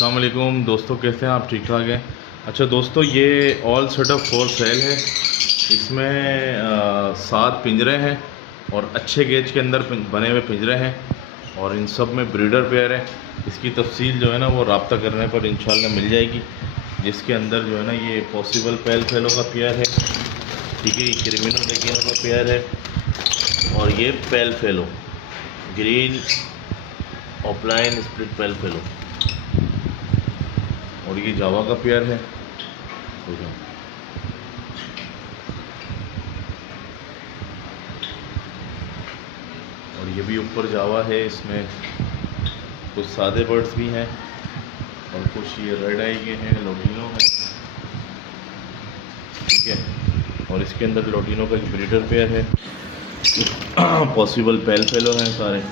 अस्सलाम वालेकुम दोस्तों, कैसे हैं आप? ठीक ठाक हैं। अच्छा दोस्तों, ये ऑल सेटअप फॉर सेल है। इसमें 7 पिंजरे हैं और अच्छे गेज के अंदर बने हुए पिंजरे हैं और इन सब में ब्रीडर पेयर है। इसकी तफसील जो है ना वो रब्ता करने पर इंशाल्लाह मिल जाएगी। जिसके अंदर जो है ना ये पॉसिबल पेल फेलो का पेयर है, ठीक है, ये क्रिमिनो डेकिनो का पेयर है और ये पेल फेलो ग्रीन ऑफलाइन स्प्लिट पेल फेलो और ये जावा का पेयर है। और ये भी ऊपर जावा है। इसमें कुछ सादे बर्ड्स भी हैं और कुछ ये रेड आई के हैं, लोटिनो है, ठीक है। और इसके अंदर लोटिनो का एक ब्रीडर पेयर है, पॉसिबल पेल फेलो हैं सारे।